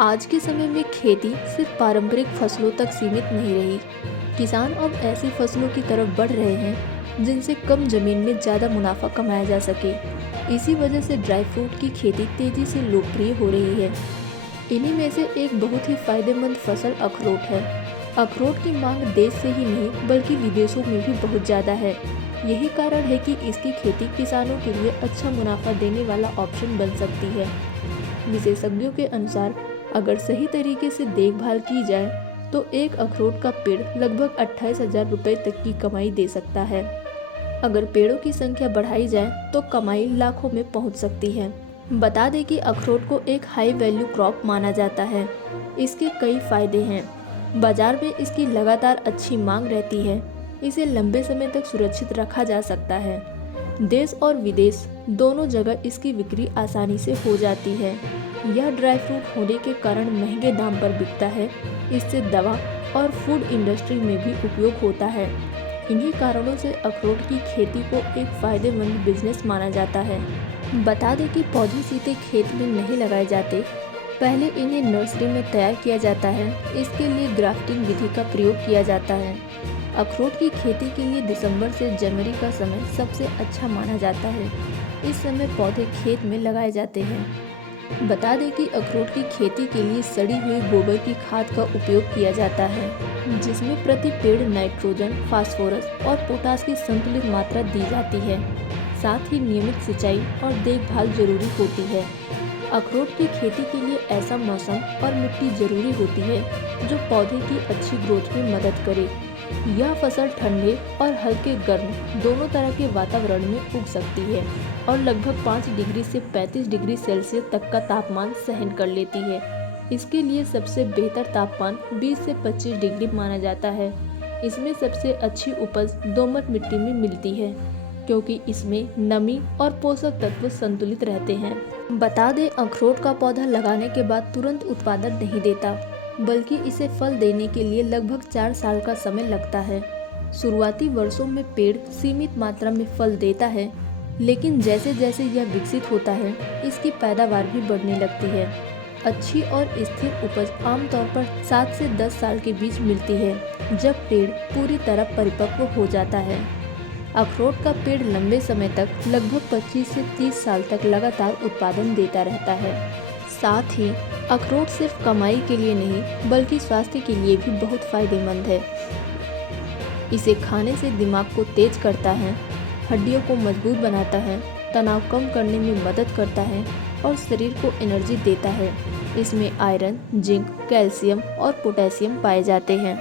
आज के समय में खेती सिर्फ पारंपरिक फसलों तक सीमित नहीं रही। किसान अब ऐसी फसलों की तरफ बढ़ रहे हैं जिनसे कम जमीन में ज़्यादा मुनाफा कमाया जा सके। इसी वजह से ड्राई फ्रूट की खेती तेजी से लोकप्रिय हो रही है। इन्हीं में से एक बहुत ही फायदेमंद फसल अखरोट है। अखरोट की मांग देश से ही नहीं बल्कि विदेशों में भी बहुत ज़्यादा है। यही कारण है कि इसकी खेती किसानों के लिए अच्छा मुनाफा देने वाला ऑप्शन बन सकती है। विशेषज्ञों के अनुसार अगर सही तरीके से देखभाल की जाए तो एक अखरोट का पेड़ लगभग 28,000 रुपये तक की कमाई दे सकता है। अगर पेड़ों की संख्या बढ़ाई जाए तो कमाई लाखों में पहुंच सकती है। बता दें कि अखरोट को एक हाई वैल्यू क्रॉप माना जाता है। इसके कई फायदे हैं। बाजार में इसकी लगातार अच्छी मांग रहती है। इसे लंबे समय तक सुरक्षित रखा जा सकता है। देश और विदेश दोनों जगह इसकी बिक्री आसानी से हो जाती है। यह ड्राई फ्रूट होने के कारण महंगे दाम पर बिकता है। इससे दवा और फूड इंडस्ट्री में भी उपयोग होता है। इन्हीं कारणों से अखरोट की खेती को एक फायदेमंद बिजनेस माना जाता है। बता दें कि पौधे सीधे खेत में नहीं लगाए जाते, पहले इन्हें नर्सरी में तैयार किया जाता है। इसके लिए ग्राफ्टिंग विधि का प्रयोग किया जाता है। अखरोट की खेती के लिए दिसंबर से जनवरी का समय सबसे अच्छा माना जाता है। इस समय पौधे खेत में लगाए जाते हैं। बता दें कि अखरोट की खेती के लिए सड़ी हुई गोबर की खाद का उपयोग किया जाता है, जिसमें प्रति पेड़ नाइट्रोजन, फास्फोरस और पोटास की संतुलित मात्रा दी जाती है। साथ ही नियमित सिंचाई और देखभाल जरूरी होती है। अखरोट की खेती के लिए ऐसा मौसम और मिट्टी जरूरी होती है जो पौधे की अच्छी ग्रोथ में मदद करे। यह फसल ठंडे और हल्के गर्म दोनों तरह के वातावरण में उग सकती है और लगभग 5 डिग्री से 35 डिग्री सेल्सियस तक का तापमान सहन कर लेती है। इसके लिए सबसे बेहतर तापमान 20 से 25 डिग्री माना जाता है। इसमें सबसे अच्छी उपज दोमट मिट्टी में मिलती है क्योंकि इसमें नमी और पोषक तत्व संतुलित रहते हैं। बता दें, अखरोट का पौधा लगाने के बाद तुरंत उत्पादन नहीं देता, बल्कि इसे फल देने के लिए लगभग 4 साल का समय लगता है। शुरुआती वर्षों में पेड़ सीमित मात्रा में फल देता है, लेकिन जैसे जैसे यह विकसित होता है इसकी पैदावार भी बढ़ने लगती है। अच्छी और स्थिर उपज आमतौर पर 7 से 10 साल के बीच मिलती है, जब पेड़ पूरी तरह परिपक्व हो जाता है। अखरोट का पेड़ लंबे समय तक लगभग 25 से 30 साल तक लगातार उत्पादन देता रहता है। साथ ही अखरोट सिर्फ कमाई के लिए नहीं बल्कि स्वास्थ्य के लिए भी बहुत फायदेमंद है। इसे खाने से दिमाग को तेज करता है, हड्डियों को मजबूत बनाता है, तनाव कम करने में मदद करता है और शरीर को एनर्जी देता है। इसमें आयरन, जिंक, कैल्शियम और पोटेशियम पाए जाते हैं।